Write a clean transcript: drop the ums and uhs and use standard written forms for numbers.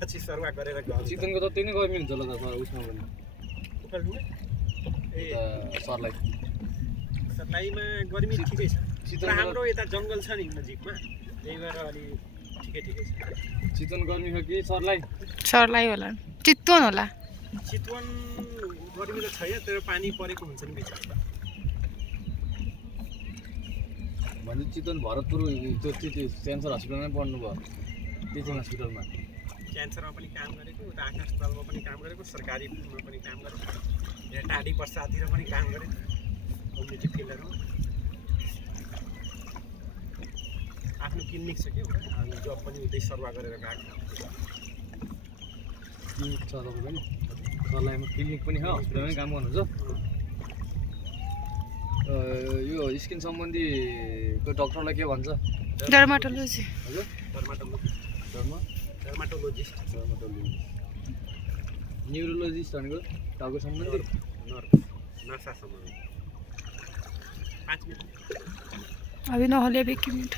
पछि सरुवा गरेर गयो चितवनको त त्यही नै गर्मी हुन्छ होला त उसमा पनि ए सरलाई सरलाईमा गर्मी ठिकै छ चितवन हाम्रो यता जङ्गल छ नि नजिकमा त्यही भएर अलि ठिकै छ चितवन गर्मी हो कि सरलाई होला चितवन होला चितवन गर्मी त छैन तर पानी परेको हुन्छ नि बिचमा भने चितवन भरतपुर त्यो क्यान्सर हस्पिटलमै पढ्नु भयो टिचिङ हस्पिटलमा क्यान्सरमा पनि काम गरेको उता आकाशतलमा पनि काम गरेको सरकारीमा पनि काम गरेको यहाँ टाढी पर्सातिर पनि काम गरेको कम्युनिटी फिल्डहरूमा आफ्नो क्लिनिक छ कि एउटा अनि जब पनि उतै सर्वा गरेर गएको क्लिनिक छ तपाईँको नि सरलाईमा क्लिनिक पनि छ हस्पिटलमै काम गर्नुहुन्छ यो स्किन सम्बन्धीको डक्टरलाई के भन्छ डर्माटोलोजी हजुर डर्माटोलोजिस्ट न्युरोलोजिस्ट भनेको टाउको सम्बन्धी नसा सम्बन्धी 5 मिनट अभी नहले 1 मिनट